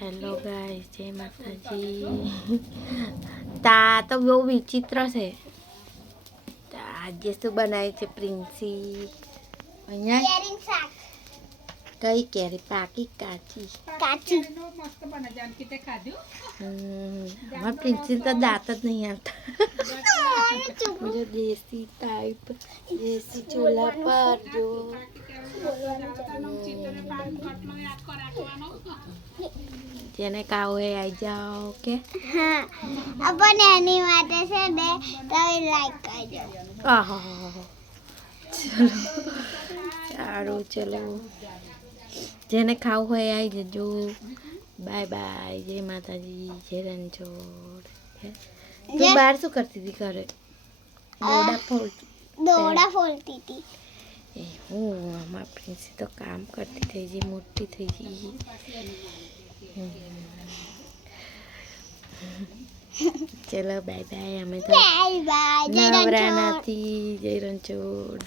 Hello guys, જય માતાજી। તા તો બહુ વિચિત્ર છે। આજે શું બનાવ્યું છે પ્રિન્સી? અહીંયા કઈ કેરી પાકી કાચી? કાચી हमारे प्रिंसिल तो दांत ज नहीं आता। जो देसी टाइप देसी चूल्हा पर जो જેને ખાવ હોય આવી જાઓ કે હા अपन એની માટે છે ને તો લાઈક કરજો। આહા ચલો સારું ચલો જેને ખાવ હોય આવી જજો। બાય બાય, જય માતાજી, જય રણછોડ। તું બહાર શું કરતી હતી ઘરે? દોડા ફોલતી હતી। એ હું અમારા પ્રિન્સી તો કામ કરતી થઈ ગઈ, મોટી થઈ ગઈ। ચલો બાય બાય, અમે તો બાય બાય જય નવરા રણછોડ। નથી। જય રણછોડ।